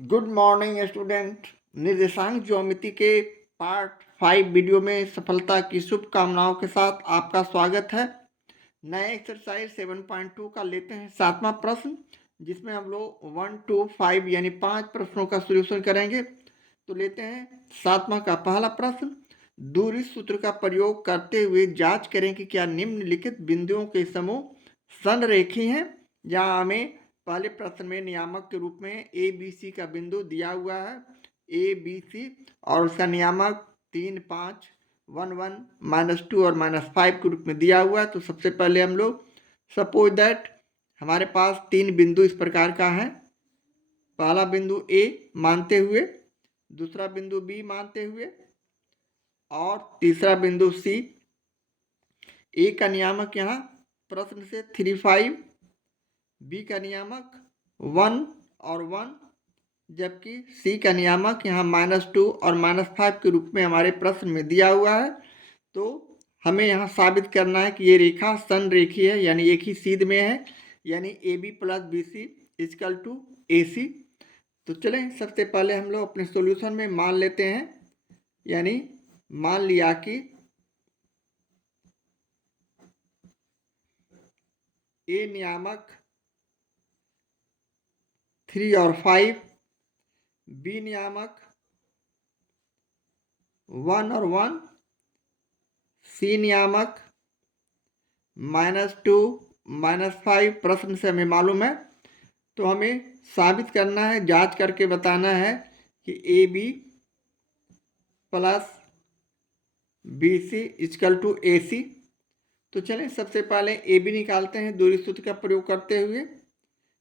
Good morning student. निर्देशांक geometry के part 5 video में सफलता की शुभकामनाओं के साथ आपका स्वागत है। नए एक्सरसाइज 7.2 का लेते हैं 7वां प्रश्न, जिसमें हम लोग 1 to 5 यानी 5 प्रश्नों का सॉल्यूशन करेंगे। तो लेते हैं 7वां का पहला प्रश्न। दूरी सूत्र का प्रयोग करते हुए जांच करें कि क्या निम्नलिखित बिंदुओं के समूह संरेखी हैं। जहां हमें पहले प्रश्न में नियामक के रूप में ए बी सी का बिंदु दिया हुआ है, ए बी सी, और उसका नियामक 3, 5, 1, 1, -2 और -5 के रूप में दिया हुआ है। तो सबसे पहले हम लोग सपोज दैट हमारे पास 3 बिंदु इस प्रकार का है। पहला बिंदु ए मानते हुए, दूसरा बिंदु बी मानते हुए और तीसरा बिंदु सी। ए का नियामक यहाँ प्रश्न से 3, 5, बी का नियामक 1 और 1, जबकि सी का नियामक यहाँ -2 और -5 के रूप में हमारे प्रश्न में दिया हुआ है। तो हमें यहाँ साबित करना है कि ये रेखा संरेखी है, यानी एक ही सीध में है, यानी A B plus B C equal to A C. तो चलें सबसे पहले हम लोग अपने सॉल्यूशन में मान लेते हैं, यानी मान लिया कि ए नियामक 3 और 5, बी नियामक 1 और 1, सी नियामक -2, -5 प्रश्न से हमें मालूम है। तो हमें साबित करना है, जांच करके बताना है कि A B plus B C equal to A C. तो चलें सबसे पहले ए बी निकालते हैं दूरी सूत्र का प्रयोग करते हुए।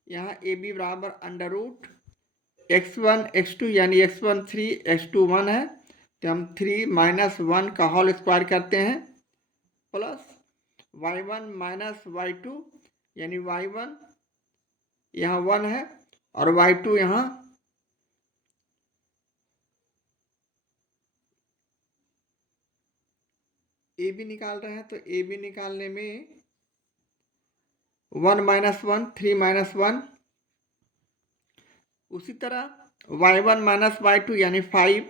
यहाँ ए बी बराबर √x1 x2 यानी x1 3 x2 1 है। तो हम 3 - 1 का होल स्क्वायर करते हैं प्लस y1 - y2 यानी y1 यहाँ 1 है और y2 यहाँ ए बी निकाल रहे हैं। तो ए बी निकालने में 1 - 1 3 - 1, उसी तरह y1 - y2 यानी 5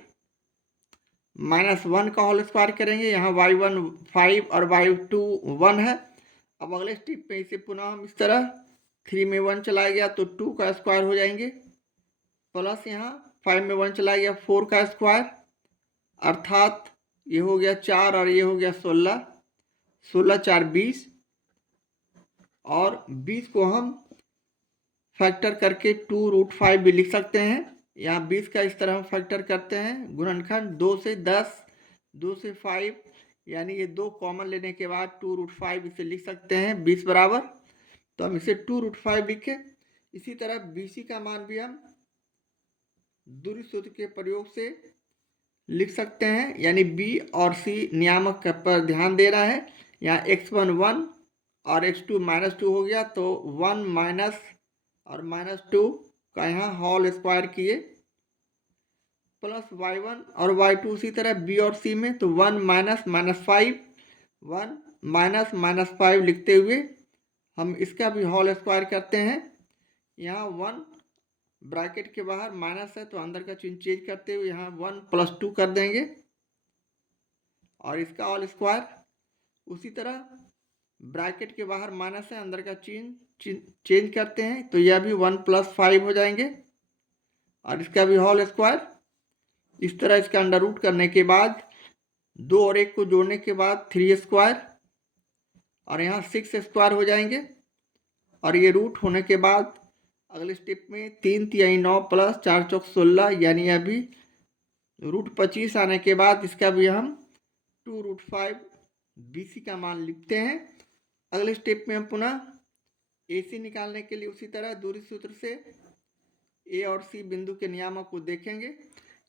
-1 का होल स्क्वायर करेंगे। यहाँ y1 5 और y2 1 है। अब अगले स्टेप में इसे पुनः हम इस तरह 3 में 1 चला गया तो 2 का स्क्वायर हो जाएंगे, प्लस यहाँ 5 में 1 चला गया 4 का स्क्वायर, अर्थात ये हो गया 4 और ये हो गया 16, 16 4 20, और 20 को हम फैक्टर करके 2√5 भी लिख सकते हैं। यहाँ 20 का इस तरह हम फैक्टर करते हैं गुणनखंड 2 से 10, 2 से 5, यानी ये 2 कॉमन लेने के बाद 2√5 इसे लिख सकते हैं 20 बराबर। तो हम इसे 2√5 लिखें। इसी तरह BC का मान भी हम दूरी सूत्र के प्रयोग से लिख सकते हैं, यानी B और C नियामक पर ध्यान दे रहा है। यहाँ x1 1 और x2 -2 हो गया, तो 1 माइनस और -2 का यहाँ होल स्क्वायर किए, प्लस y1 और y2 उसी तरह B और C में, तो 1 - -5, 1 - -5 लिखते हुए हम इसका भी होल स्क्वायर करते हैं। यहाँ 1 ब्रैकेट के बाहर माइनस है तो अंदर का चिन्ह चेंज करते हुए यहाँ 1 + 2 कर देंगे और इसका होल स्क्वायर। उसी तरह ब्रैकेट के बाहर माइनस है, अंदर का चिन्ह चेंज करते हैं तो यह भी 1 + 5 हो जाएंगे और इसका भी होल स्क्वायर। इस तरह इसका अंडर रूट करने के बाद 2 और 1 को जोड़ने के बाद 3 स्क्वायर और यहाँ 6 स्क्वायर हो जाएंगे, और ये रूट होने के बाद अगले स्टेप में 3 तिहाई 9 प्लस 4 चौक 16, यानी अभी √25 आने के बाद इसका भी हम 2√5 BC का मान लिखते हैं। अगले स्टेप में हम पुनः AC निकालने के लिए उसी तरह दूरी सूत्र से A और C बिंदु के नियामक को देखेंगे,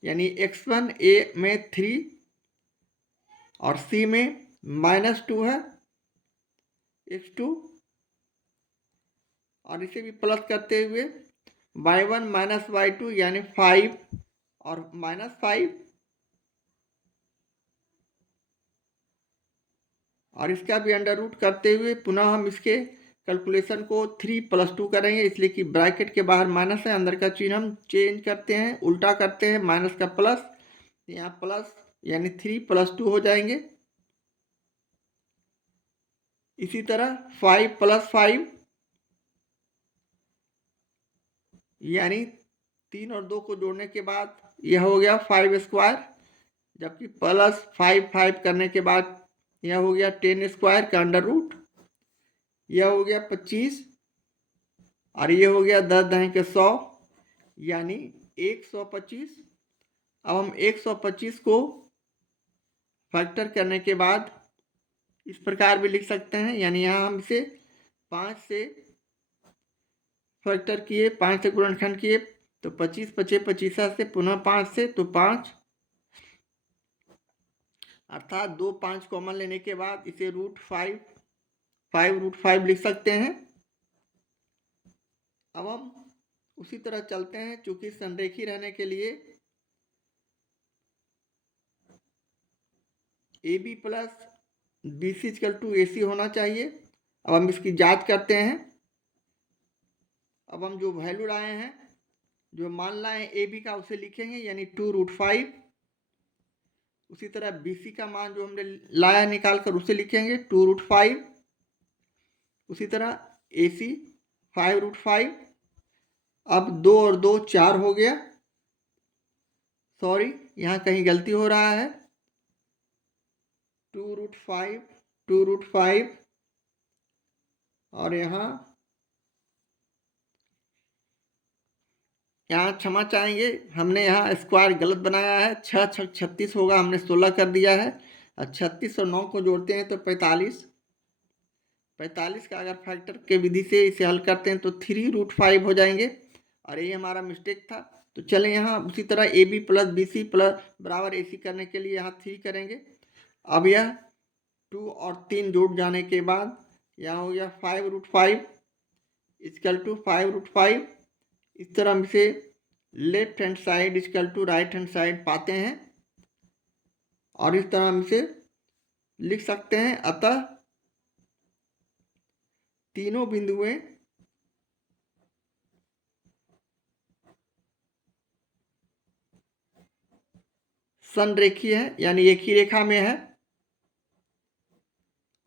यानी x1 A में 3 और C में -2 है x2, और इसे भी प्लस करते हुए y1 - y2 यानी 5 और -5, और इसका भी अंडर रूट करते हुए पुनः हम इसके कैलकुलेशन को 3+2 करेंगे, इसलिए कि ब्रैकेट के बाहर माइनस है, अंदर का चिन्ह हम चेंज करते हैं, उल्टा करते हैं, माइनस का प्लस, यहाँ प्लस यानी 3+2 हो जाएंगे। इसी तरह 5+5 यानी 3 और 2 को जोड़ने के बाद यह हो गया 5², जबकि +5 करने के बाद यह हो गया 10² का अंडर रूट, यह हो गया 25 और ये हो गया 10×100 यानी 125। अब हम 125 को फैक्टर करने के बाद इस प्रकार भी लिख सकते हैं, यानी यहाँ हम इसे 5 से फैक्टर किए, 5 से गुणनखंड किए तो 25 बचे, 25 से पुनः 5 से तो 5, अर्थात 2 5 कॉमन लेने के बाद इसे √5 लिख सकते हैं। अब हम उसी तरह चलते हैं, चूंकि संरेखी रहने के लिए AB + BC = AC होना चाहिए। अब हम इसकी जांच करते हैं। अब हम जो वैल्यू लाए हैं, जो मान लाए हैं AB का, उसे लिखेंगे यानी 2√5। उसी तरह BC का मान जो हमने लाया निकाल कर उसे लिखेंगे 2√5। उसी तरह AC 5√5। अब 2 और 2 4 हो गया, सॉरी यहाँ कहीं गलती हो रहा है, 2√5 और यहाँ क्षमा चाहेंगे, हमने यहाँ स्क्वायर गलत बनाया है, 6 6 36 होगा, हमने 16 कर दिया है। और 36 और 9 को जोड़ते हैं तो 45 का अगर फैक्टर के विधि से इसे हल करते हैं तो 3√5 हो जाएंगे, और ये हमारा मिस्टेक था। तो चलें यहाँ उसी तरह AB + BC = AC करने के लिए यहाँ 3 करेंगे। अब यह 2 और 3 जुड़ जाने के बाद यहाँ हो गया 5√5 = 5√5। इस तरह हम इसे left hand side = right hand side पाते हैं, और इस तरह हम इसे लिख सकते हैं। अतः तीनों बिंदुएं संरेखीय है, यानी एक ही रेखा में है,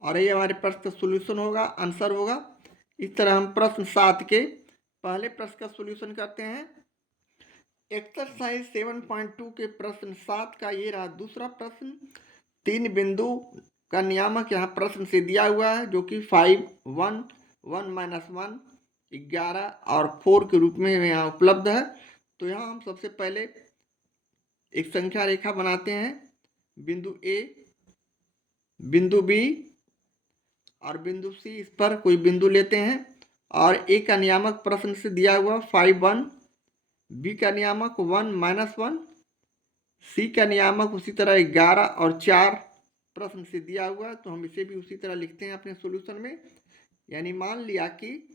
और ये हमारे प्रश्न का सॉल्यूशन होगा, आंसर होगा। इस तरह हम प्रश्न 7 के पहले प्रश्न का सॉल्यूशन करते हैं। एक्सरसाइज 7.2 के प्रश्न 7 का ये रहा दूसरा प्रश्न। 3 बिंदु का नियामक यहाँ प्रश्न से दिया हुआ है, जो कि 5 1 1 - 1 11 और 4 के रूप में यहाँ उपलब्ध है। तो यहाँ हम सबसे पहले एक संख्या रेखा बनाते हैं, बिंदु A, बिंदु B और बिंदु C, इस पर कोई बिंदु लेते हैं, और A का नियामक प्रश्न से दिया हुआ 5 1, B का नियामक 1 - 1, C का नियामक उसी तरह 11 और 4 प्रश्न से दिया हुआ है। तो हम इसे भी उसी तरह लिखते हैं अपने सॉल्यूशन में, यानी मान लिया कि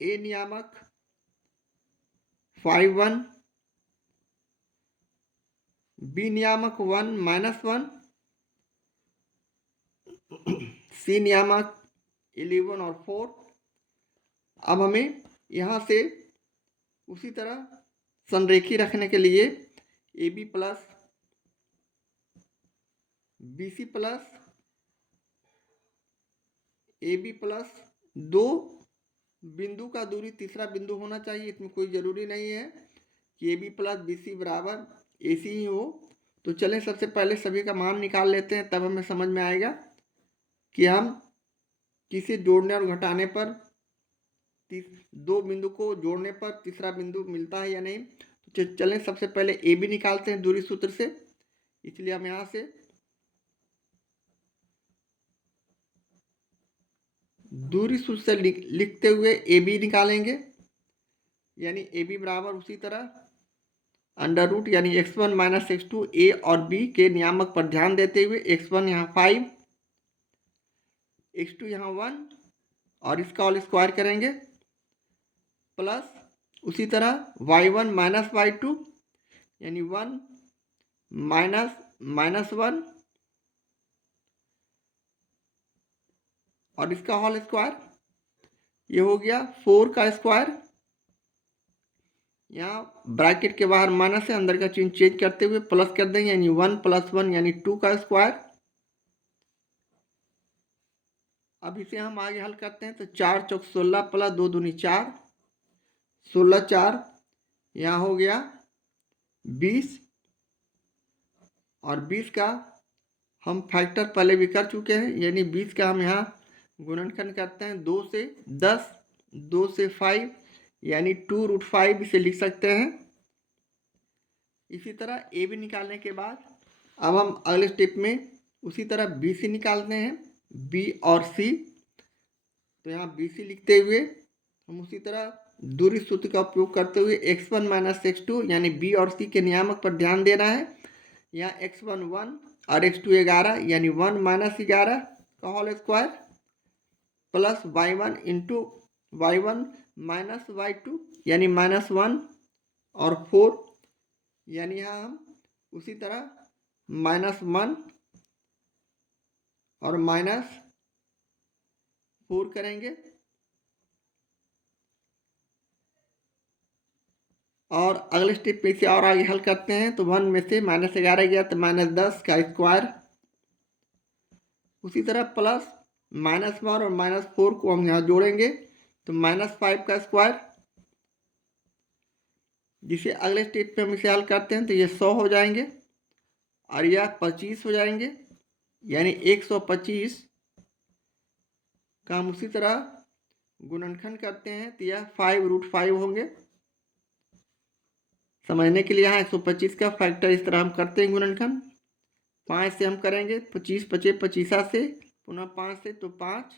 A नियामक 5 1, B नियामक 1 - 1, C नियामक 11 और 4। अब हमें यहाँ से उसी तरह संरेखी रखने के लिए AB + BC + AB + 2 बिंदु का दूरी तीसरा बिंदु होना चाहिए। इसमें कोई ज़रूरी नहीं है कि AB + BC = AC ही हो। तो चलें सबसे पहले सभी का मान निकाल लेते हैं, तब हमें समझ में आएगा कि हम किसे जोड़ने और घटाने पर 2 बिंदु को जोड़ने पर तीसरा बिंदु मिलता है या नहीं। तो चलें सबसे पहले AB निकालते हैं दूरी सूत्र से। इसलिए हम यहाँ से दूरी सूत्र से लिखते हुए AB निकालेंगे, यानी AB बराबर उसी तरह अंडर रूट यानी x1 - x2 A और B के नियामक पर ध्यान देते हुए x1 यहाँ 5, x2 यहाँ 1 और इसका होल स्क्वायर करेंगे, प्लस उसी तरह y1 - y2 यानी 1 - -1 और इसका होल स्क्वायर, ये हो गया 4 का स्क्वायर। यहाँ ब्रैकेट के बाहर माइनस है, अंदर का चिन्ह चेंज करते हुए प्लस कर देंगे, यानी 1 + 1 यानी 2 का स्क्वायर। अब इसे हम आगे हल करते हैं तो 4 चौक 16 + 2 दूनी 4, 16 4, यहाँ हो गया 20, और 20 का हम फैक्टर पहले भी कर चुके हैं, यानी 20 का हम यहाँ गुणनखंड करते हैं 2 से 10, 2 से 5 यानी 2√5 इसे लिख सकते हैं। इसी तरह ए बी निकालने के बाद अब हम अगले स्टेप में उसी तरह बी सी निकालते हैं, बी और सी। तो यहाँ बी सी लिखते हुए हम उसी तरह दूरी सूत्र का उपयोग करते हुए x1 - x2 यानी बी और सी के नियामक पर ध्यान देना है। यहाँ x1 1 और x2 11 यानी 1 - 11 का whole square plus y1 into y1 - y2 यानी -1 और 4, यानी यहाँ हम उसी तरह -1 और -4 करेंगे। और अगले स्टेप में इसे और आगे हल करते हैं तो 1 में से -11 गया तो -10 का स्क्वायर। उसी तरह प्लस -1 और -4 को हम यहाँ जोड़ेंगे तो -5 का स्क्वायर, जिसे अगले स्टेप पे हम इसे हल करते हैं तो ये 100 हो जाएंगे और यह 25 हो जाएंगे, यानी 125 का हम उसी तरह गुणनखंड करते हैं तो यह 5√5 होंगे। समझने के लिए यहाँ 125 का फैक्टर इस तरह हम करते हैं गुणनखंड। 5 से हम करेंगे 25 25 25 से, पुनः 5 से तो 5,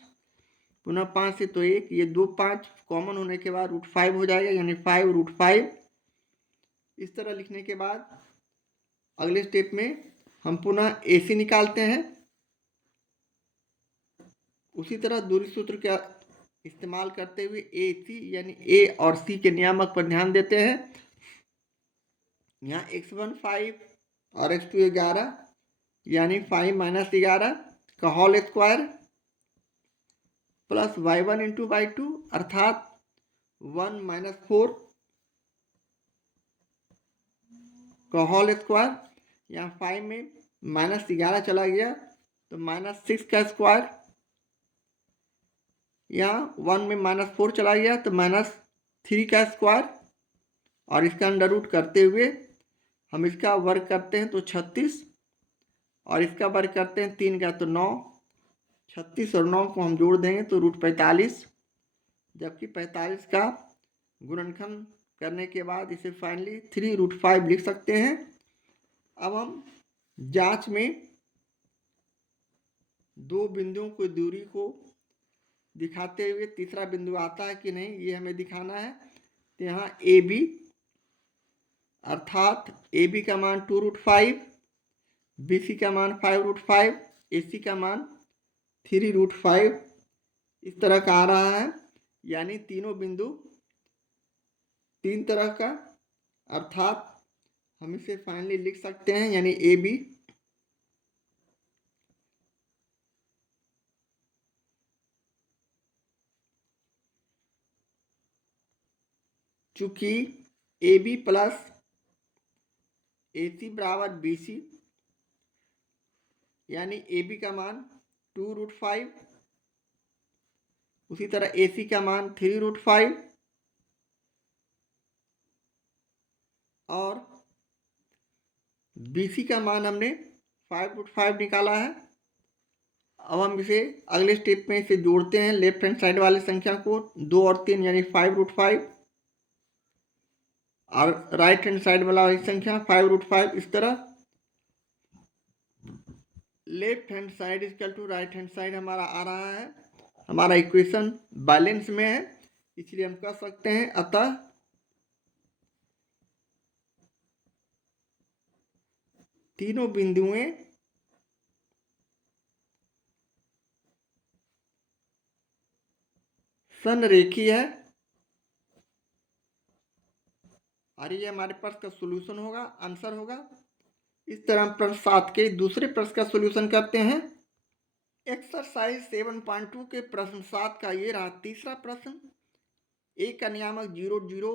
पुनः 5 से तो 1, ये 2 5 कॉमन होने के बाद √5 हो जाएगा, यानी 5√5। इस तरह लिखने के बाद अगले स्टेप में हम पुनः ए सी निकालते हैं। उसी तरह दूरी सूत्र का इस्तेमाल करते हुए ए सी यानी ए और सी के नियामक पर ध्यान देते हैं। यहाँ x1 5 और x2 11 यानी 5 - 11 का whole square plus y1 into y2 अर्थात 1 - 4 का होल स्क्वायर। यहाँ 5 में -11 चला गया तो -6 का स्क्वायर, यहाँ 1 में -4 चला गया तो -3 का स्क्वायर, और इसका अंडर रूट करते हुए हम इसका वर्ग करते हैं तो 36, और इसका वर्ग करते हैं 3 का तो 9, 36 और 9 को हम जोड़ देंगे तो √45, जबकि 45 का गुणनखंड करने के बाद इसे फाइनली 3√5 लिख सकते हैं। अब हम जांच में दो बिंदुओं की दूरी को दिखाते हुए तीसरा बिंदु आता है कि नहीं ये हमें दिखाना है। तो यहाँ ए बी अर्थात ए बी का मान 2√5, बी सी का मान 5√5, ए सी का मान 3√5 इस तरह का आ रहा है, यानी तीनों बिंदु 3 तरह का, अर्थात हम इसे फाइनली लिख सकते हैं, यानी ए बी चूंकि ए बी प्लस ए सी बराबर बी सी, यानी ए बी का मान 2√5, उसी तरह ए सी का मान 3√5 और बी सी का मान हमने 5√5 निकाला है। अब हम इसे अगले स्टेप में इसे जोड़ते हैं, लेफ्ट हैंड साइड वाली संख्या को 2 और 3 यानी 5√5 और राइट हैंड साइड वाला संख्या 5√5। इस तरह left hand side equal to right hand side हमारा आ रहा है, हमारा इक्वेशन बैलेंस में है, इसलिए हम कह सकते हैं अतः तीनों बिंदुएं संरेखीय है। और ये हमारे प्रश्न का सॉल्यूशन होगा, आंसर होगा। इस तरह हम प्रश्न 7 के दूसरे प्रश्न का सॉल्यूशन करते हैं। एक्सरसाइज 7.2 के प्रश्न 7 का ये रहा तीसरा प्रश्न। ए का नियामक 0 0,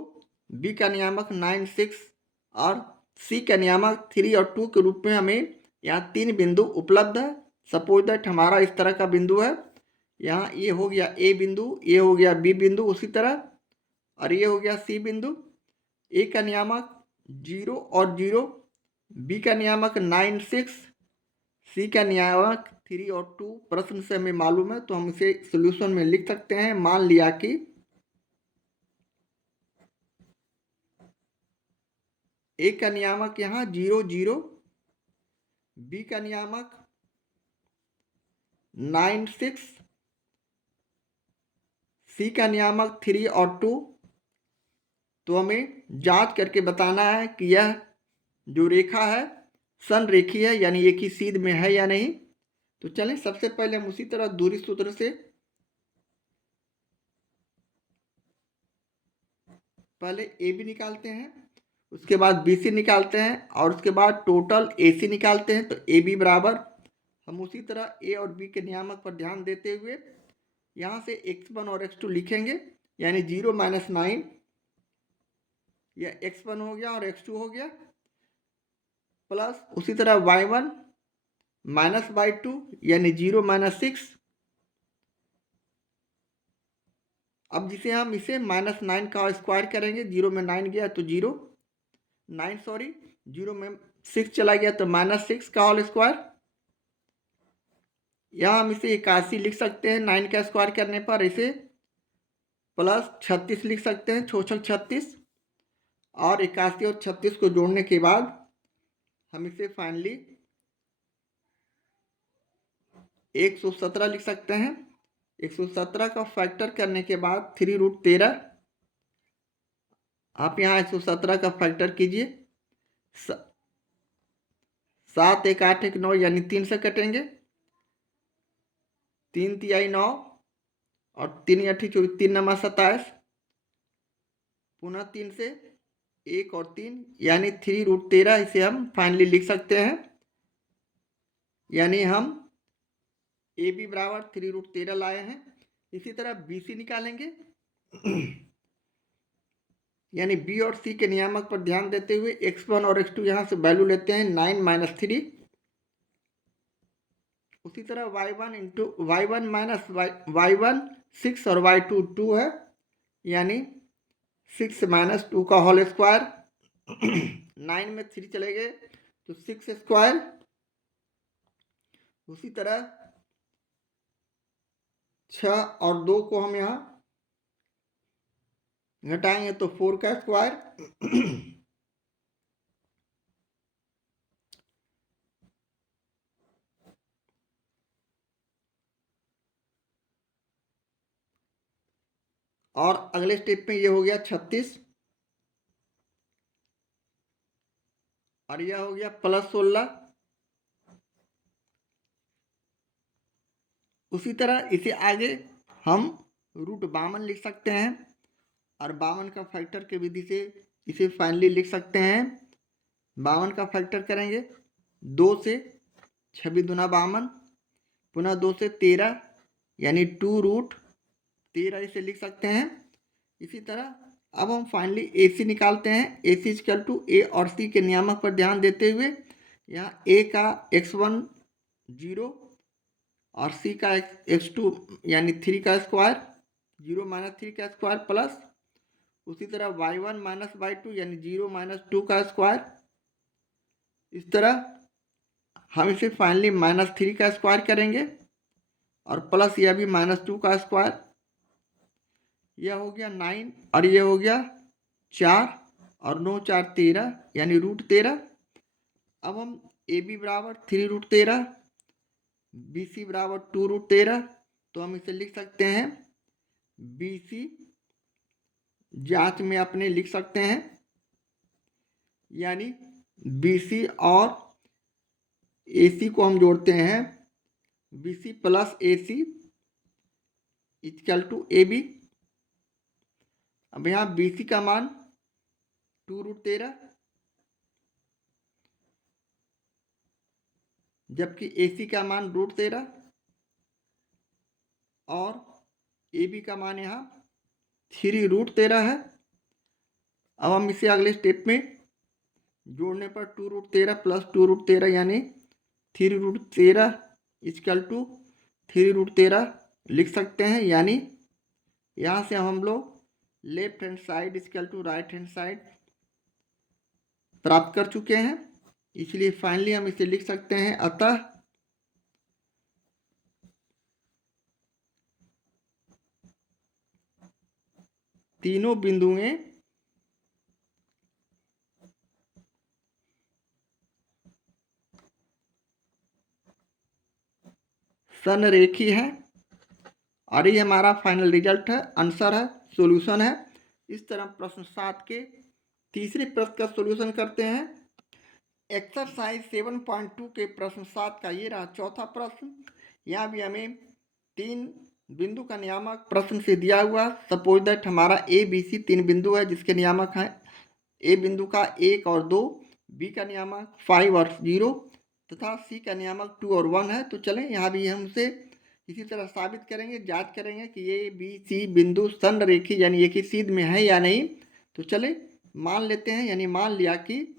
बी का नियामक 9 6 और सी का नियामक 3 और 2 के रूप में हमें यहाँ 3 बिंदु उपलब्ध है। सपोज दैट हमारा इस तरह का बिंदु है, यहाँ ये हो गया ए बिंदु, ये हो गया बी बिंदु उसी तरह, और ये हो गया सी बिंदु। ए का नियामक 0 और 0, बी का नियामक 9 6, सी का नियामक 3 और 2 प्रश्न से हमें मालूम है, तो हम इसे सॉल्यूशन में लिख सकते हैं। मान लिया कि ए का नियामक यहाँ 0 0, बी का नियामक 9 6, सी का नियामक 3 और 2। तो हमें जांच करके बताना है कि यह जो रेखा है संरेखीय है, यानी एक ही सीध में है या नहीं। तो चलें सबसे पहले हम उसी तरह दूरी सूत्र से पहले ए बी निकालते हैं, उसके बाद बी सी निकालते हैं और उसके बाद टोटल ए सी निकालते हैं। तो ए बी बराबर हम उसी तरह ए और बी के नियामक पर ध्यान देते हुए यहाँ से x1 और x2 लिखेंगे, यानी 0 - 9 यह x1 हो गया और x2 हो गया, प्लस उसी तरह y1 - y2 यानी 0 - 6। अब जिसे हम इसे -9 का स्क्वायर करेंगे, 0 में 9 गया तो 0 9 सॉरी 0 में 6 चला गया तो -6 का होल स्क्वायर। यहाँ हम इसे 81 लिख सकते हैं 9 का स्क्वायर करने पर, इसे प्लस 36 लिख सकते हैं 6 36, और 81 और 36 को जोड़ने के बाद हम इसे फाइनली 117 लिख सकते हैं। 117 का फैक्टर करने के बाद 3√13, आप यहाँ 117 का फैक्टर कीजिए, 7 1 8 1 9 यानी 3 से कटेंगे, 3 तिहाई 9 और 3 8 24, 3 9 27, पुनः 3 से 1 और 3 यानी 3√13, इसे हम फाइनली लिख सकते हैं। यानी हम ए बी बराबर 3√13 लाए हैं। इसी तरह बी सी निकालेंगे यानी बी और सी के नियामक पर ध्यान देते हुए x1 और x2 यहाँ से वैल्यू लेते हैं 9 - 3। उसी तरह y1 y1 6 और y2 2 है, यानी 6 - 2 का होल स्क्वायर। 9 में 3 चले गए तो 6 स्क्वायर। उसी तरह 6 और 2 को हम यहाँ घटाएंगे तो 4 का स्क्वायर। और अगले स्टेप में ये हो गया 36 और यह हो गया प्लस 16। उसी तरह इसे आगे हम √52 लिख सकते हैं और 52 का फैक्टर के विधि से इसे फाइनली लिख सकते हैं। 52 का फैक्टर करेंगे 2 से 26 दूना 52, पुनः 2 से 13 यानी 2√13 इसे लिख सकते हैं। इसी तरह अब हम फाइनली ए सी निकालते हैं। ए सी इक्वल टू ए और सी के नियामक पर ध्यान देते हुए यहाँ ए का x1 0 और सी का x2 यानी 3 का स्क्वायर, 0 - 3 का स्क्वायर, प्लस उसी तरह y1 - y2 यानी 0 - 2 का स्क्वायर। इस तरह हम इसे फाइनली -3 का स्क्वायर करेंगे और प्लस यह भी -2 का स्क्वायर। यह हो गया 9 और यह हो गया 4 और 9 4 13 यानी √13। अब हम ए बी बराबर 3√13, बी सी बराबर 2√13, तो हम इसे लिख सकते हैं बी सी जांच में अपने लिख सकते हैं, यानी बी सी और ए सी को हम जोड़ते हैं, B C plus A C equal to A B. अब यहाँ बी सी का मान 2√13 जबकि ए सी का मान √13। और ए बी का मान यहाँ 3√13 है। अब हम इसे अगले स्टेप में जोड़ने पर 2√13 प्लस 2√13 यानी 3√13 इक्वल टू 3√13 लिख सकते हैं। यानी यहाँ से हम लोग left hand side equal to right hand side प्राप्त कर चुके हैं, इसलिए फाइनली हम इसे लिख सकते हैं। अतः तीनों बिंदुएं संरेखी है। और ये हमारा फाइनल रिजल्ट है, आंसर है, सॉल्यूशन है। इस तरह प्रश्न 7 के तीसरे प्रश्न का सॉल्यूशन करते हैं। एक्सरसाइज 7.2 के प्रश्न 7 का ये रहा चौथा प्रश्न। यहाँ भी हमें 3 बिंदु का नियामक प्रश्न से दिया हुआ। सपोज दैट हमारा ए बी सी 3 बिंदु है जिसके नियामक हैं ए बिंदु का 1 और 2, बी का नियामक 5 और 0 तथा सी का नियामक 2 और 1 है। तो चलें यहाँ भी हम उसे इसी तरह साबित करेंगे, जांच करेंगे कि ए बी सी बिंदु संरेखी यानी एक ही सीध में है या नहीं। तो चलें मान लेते हैं, यानी मान लिया कि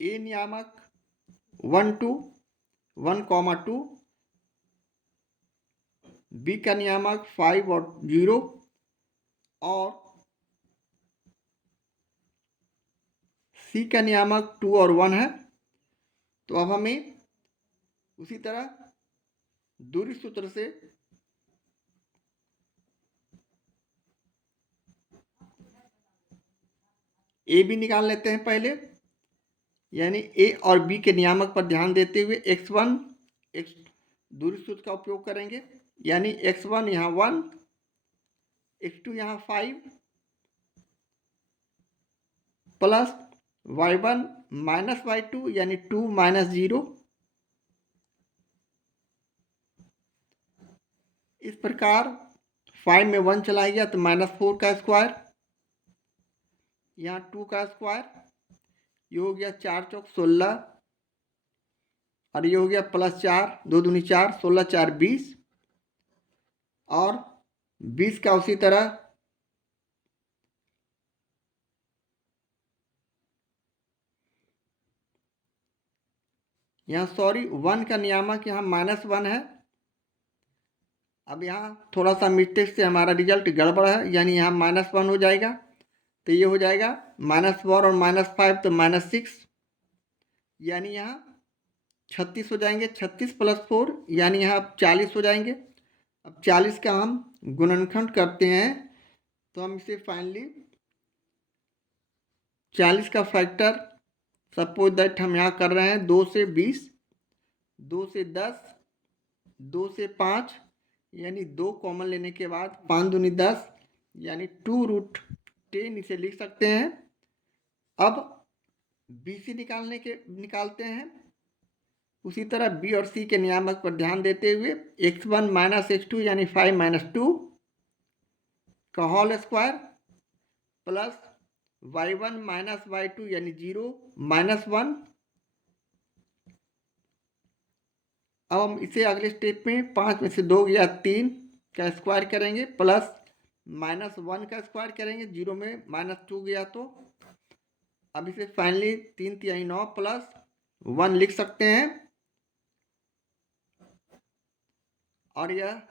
ए नियामक 1,2 बी का नियामक 5 और 0 और सी का नियामक 2 और 1 है। तो अब हमें उसी तरह दूरी सूत्र से ए बी निकाल लेते हैं पहले, यानी ए और बी के नियामक पर ध्यान देते हुए x1 दूरी सूत्र का उपयोग करेंगे, यानी x1 यहाँ 1, x2 यहाँ 5 प्लस y1 माइनस y2 यानी 2 माइनस 0। इस प्रकार 5 में 1 चला गया तो -4 का स्क्वायर, यहाँ 2 का स्क्वायर, ये हो गया 4 चौक 16 और ये हो गया +4, 2 दूनी 4, 16 4 20 और 20 का उसी तरह यहाँ 1 का नियामक यहाँ -1 है। अब यहाँ थोड़ा सा मिस्टेक से हमारा रिजल्ट गड़बड़ है, यानी यहाँ -1 हो जाएगा। तो ये हो जाएगा -1 और -5 तो -6, यानी यहाँ 36 हो जाएंगे। 36 + 4 यानी यहाँ 40 हो जाएंगे। अब 40 का हम गुणनखंड करते हैं तो हम इसे फाइनली 40 का फैक्टर सपोज दैट हम यहाँ कर रहे हैं 2 से 20, 2 से 10, 2 से 5 यानी 2 कॉमन लेने के बाद 5 दूनी 10 यानी 2√10 इसे लिख सकते हैं। अब बी सी निकालते हैं। उसी तरह बी और सी के नियामक पर ध्यान देते हुए x1 माइनस x2 यानी 5 - 2 का whole square plus y1 minus y2 यानी 0 -1। अब हम इसे अगले स्टेप में 5 में से 2 गया 3 का स्क्वायर करेंगे प्लस -1 का स्क्वायर करेंगे, 0 में -2 गया तो अब इसे फाइनली 3 तिहाई 9 प्लस 1 लिख सकते हैं और यह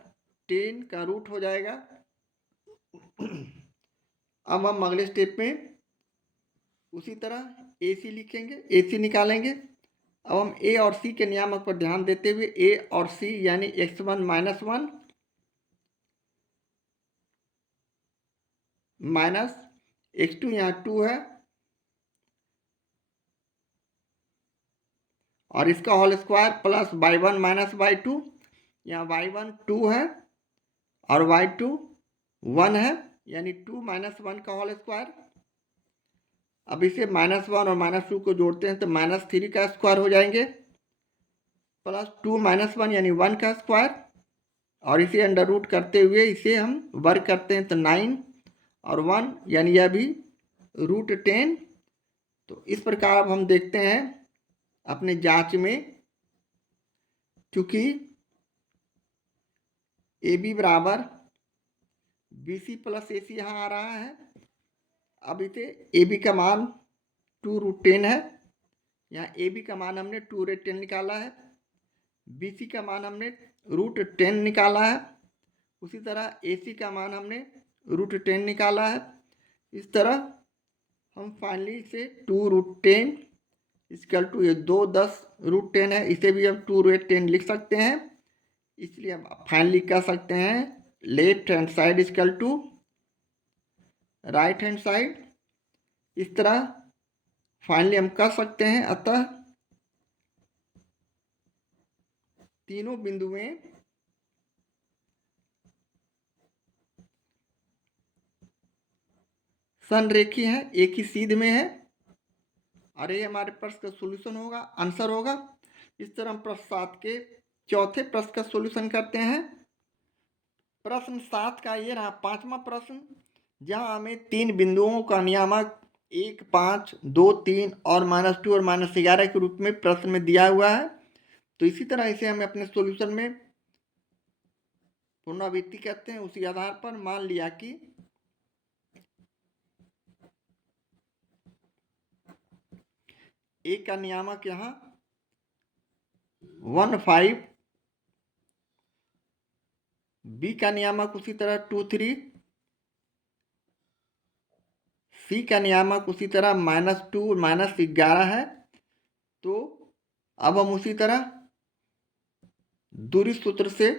10 का रूट हो जाएगा। अब हम अगले स्टेप में उसी तरह ए सी लिखेंगे, ए सी निकालेंगे। अब हम ए और सी के नियामक पर ध्यान देते हुए ए और सी यानी x1 - 1 माइनस x2 यहाँ 2 है और इसका whole square plus y1 minus y2 यहाँ y1 2 है और y2 1 है यानी 2 - 1 का होल स्क्वायर। अब इसे -1 और -2 को जोड़ते हैं तो -3 का स्क्वायर हो जाएंगे प्लस 2 - 1 यानी 1 का स्क्वायर और इसे अंडर रूट करते हुए इसे हम वर्क करते हैं तो 9 और 1 यानी यह भी √10। तो इस प्रकार अब हम देखते हैं अपने जांच में चूंकि ए बी बराबर बी सी प्लस ए सी यहाँ आ रहा है, अब इसे ए बी का मान 2√10 है, यहाँ ए बी का मान हमने 2√10 निकाला है, बी सी का मान हमने √10 निकाला है, उसी तरह ए सी का मान हमने √10 निकाला है। इस तरह हम फाइनली इसे 2√10 इक्वल टू ये 2 10√10 है, इसे भी हम 2/10 लिख सकते हैं। इसलिए हम फाइनली कह सकते हैं left hand side equal to right hand side. इस तरह फाइनली हम कह सकते हैं। अतः तीनों बिंदुएं संरेखी हैं, एक ही सीध में है, और ये हमारे प्रश्न का सॉल्यूशन होगा, आंसर होगा। इस तरह हम प्रश्न 7 के चौथे प्रश्न का सॉल्यूशन करते हैं। प्रश्न 7 का ये रहा 5वां प्रश्न, जहां हमें 3 बिंदुओं का नियामक 1, 5, 2, 3 और -2 और -11 के रूप में प्रश्न में दिया हुआ है। तो इसी तरह इसे हमें अपने सॉल्यूशन में पुनरावृत्ति कहते हैं। उसी आधार पर मान लिया कि ए का नियामक यहाँ 1, 5, बी का नियामक उसी तरह 2, 3, सी का नियामक उसी तरह -2 और -11 है। तो अब हम उसी तरह दूरी सूत्र से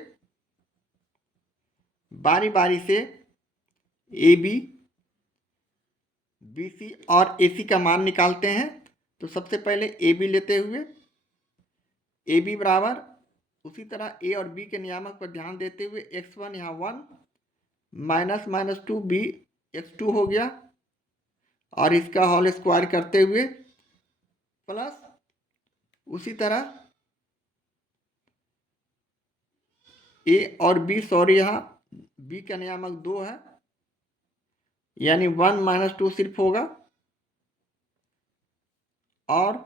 बारी बारी से ए बी, बी सी और ए सी का मान निकालते हैं। तो सबसे पहले ए बी लेते हुए ए बी बराबर उसी तरह ए और बी के नियामक पर ध्यान देते हुए x1 यहाँ 1 -2 बी x2 हो गया, और इसका होल स्क्वायर करते हुए प्लस उसी तरह ए और बी, सॉरी यहाँ बी का नियामक 2 है, यानी 1 -2 सिर्फ होगा, और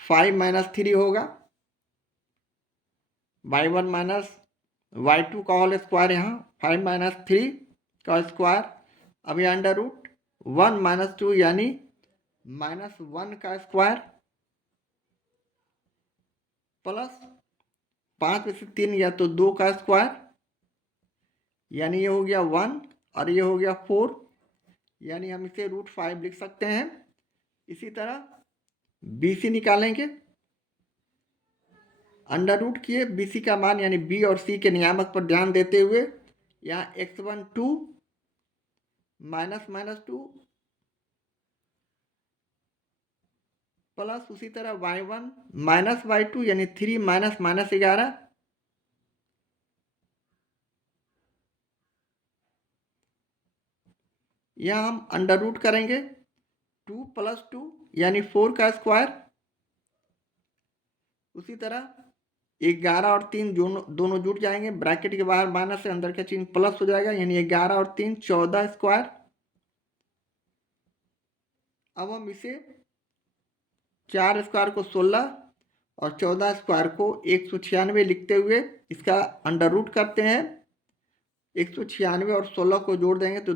5 -3 होगा, y1 y2 का होल स्क्वायर, यहाँ 5 -3 का स्क्वायर, अब यह √1 -2 यानी -1 का स्क्वायर, प्लस 5 में से 3 या तो 2 का स्क्वायर, यानी ये हो गया 1 और ये हो गया 4, यानी हम इसे √5 लिख सकते हैं। इसी तरह बी सी निकालेंगे, अंडर रूट किए बी सी का मान यानी बी और सी के नियामक पर ध्यान देते हुए यहाँ x1 2 -2 प्लस उसी तरह y1 -y2 यानी 3 -11, यहाँ हम अंडर रूट करेंगे 2 + 2 यानी 4 का स्क्वायर, उसी तरह 11 और 3 दोनों जुट जाएंगे, ब्रैकेट के बाहर माइनस से अंदर का चिन्ह प्लस हो जाएगा, यानी 11 और 3 14 स्क्वायर। अब हम इसे 4 स्क्वायर को 16 और 14 स्क्वायर को 196 लिखते हुए इसका अंडर रूट करते हैं। 196 और 16 को जोड़ देंगे तो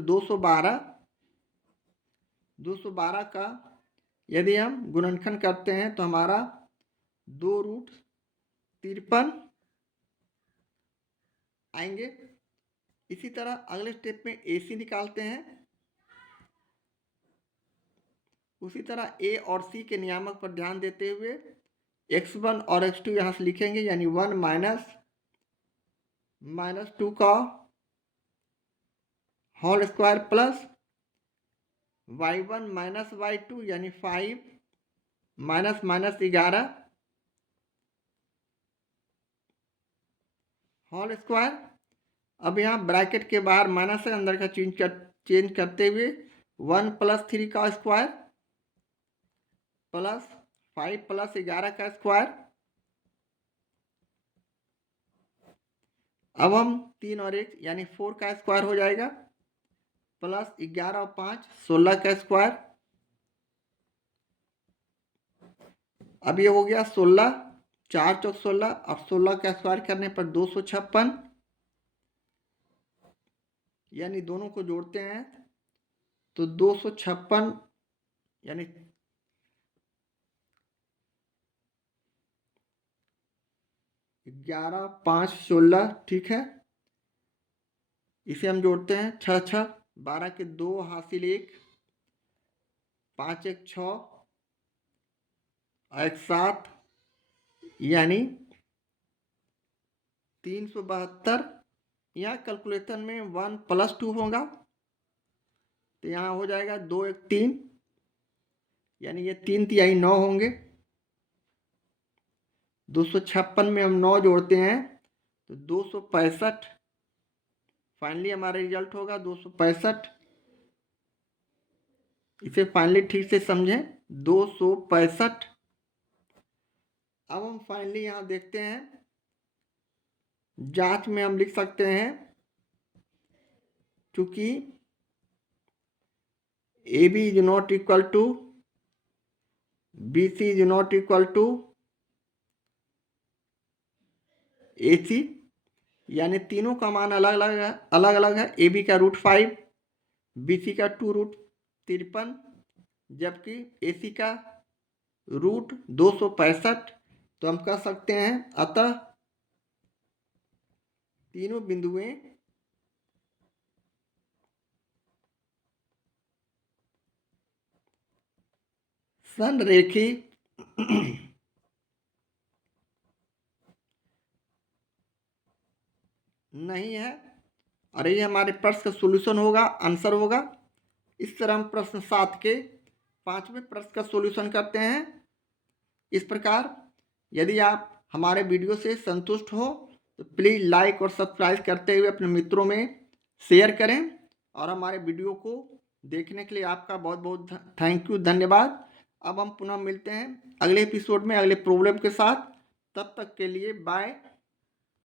212 का यदि हम गुणनखंड करते हैं तो हमारा 2√53 आएंगे। इसी तरह अगले स्टेप में AC निकालते हैं। उसी तरह A और C के नियामक पर ध्यान देते हुए x1 और x2 यहाँ से लिखेंगे, यानी 1 -2 का whole square plus y1 -y2 यानी 5 -11 होल स्क्वायर। अब यहाँ ब्रैकेट के बाहर माइनस से अंदर का चेंज करते हुए 1 + 3 का स्क्वायर प्लस 5 + 11 का स्क्वायर। अब हम 3 और 1 यानी 4 का स्क्वायर हो जाएगा, प्लस 11 और 5 16 का स्क्वायर। अब ये हो गया 16 4 चौक 16 और 16 का स्क्वायर करने पर 256, यानी दोनों को जोड़ते हैं तो 256 यानी 11 5 16, ठीक है। इसे हम जोड़ते हैं 6 6 12 के 2 हासिल 1, 5 1 6 और 1 7, यानी 372। यहाँ कैलकुलेशन में 1 + 2 होगा तो यहाँ हो जाएगा 2 1 3, यानी ये 3 तिहाई 9 होंगे। 256 में हम 9 जोड़ते हैं तो 265, फाइनली हमारा रिजल्ट होगा 265। इसे फाइनली ठीक से समझें, 265। अब हम फाइनली यहाँ देखते हैं, जांच में हम लिख सकते हैं चूंकि AB is not equal to BC is not equal to AC, यानी तीनों का मान अलग अलग है। AB का √5, BC का 2√53, जबकि AC का √265। तो हम कह सकते हैं अतः तीनों बिंदुएं संरेखी नहीं है। और ये हमारे प्रश्न का सॉल्यूशन होगा, आंसर होगा। इस तरह हम प्रश्न 7 के 5वें प्रश्न का सॉल्यूशन करते हैं। इस प्रकार यदि आप हमारे वीडियो से संतुष्ट हो तो प्लीज़ लाइक और सब्सक्राइब करते हुए अपने मित्रों में शेयर करें। और हमारे वीडियो को देखने के लिए आपका बहुत बहुत थैंक यू, धन्यवाद। अब हम पुनः मिलते हैं अगले एपिसोड में अगले प्रॉब्लम के साथ। तब तक के लिए बाय।